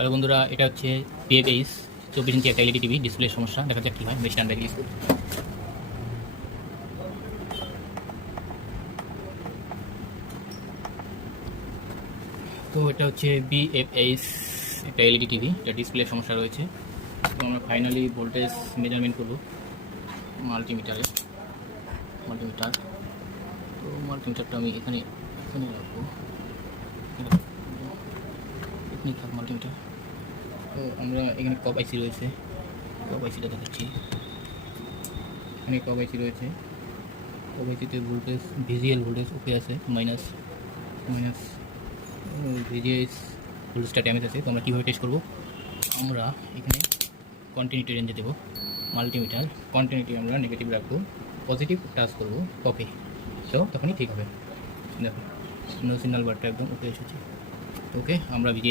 Hello বন্ধুরা, এটা হচ্ছে পিএফএইচ 24 ইঞ্চি একটা এলইডি টিভি। ডিসপ্লের সমস্যা, দেখা যাক কী হয়। বেশি টান স্কুল। তো এটা হচ্ছে বিএফএইচ একটা এলইডি টিভি, এটা ডিসপ্লের সমস্যা রয়েছে। তো আমরা ফাইনালি ভোল্টেজ মেজারমেন্ট করব মাল্টিমিটার। তো মাল্টিমিটারটা আমি এখানে রাখবো। Technical multimeter. তো আমরা এখানে কপ আইসি রয়েছে, কপ আইসিটা দেখাচ্ছি। এখানে কপ আইসি রয়েছে, কপ আইসিতে ভোল্টেজ ভিজিএল ভোল্টেজ ওকে আছে, মাইনাস ভিজিএস ভোল্টেজটা ড্যামেজ আছে। তো আমরা কীভাবে টেস্ট করবো? আমরা এখানে কন্টিনিউটি রেঞ্জে দেবো মাল্টিমিটার। কন্টিনিউটি আমরা নেগেটিভ রাখবো, পজিটিভ টাচ করবো কপে, তো তখনই ঠিক হবে। দেখো নো সিগন্যাল বারটা একদম ওকে এসেছে। ওকে, আমরা ভিজিএস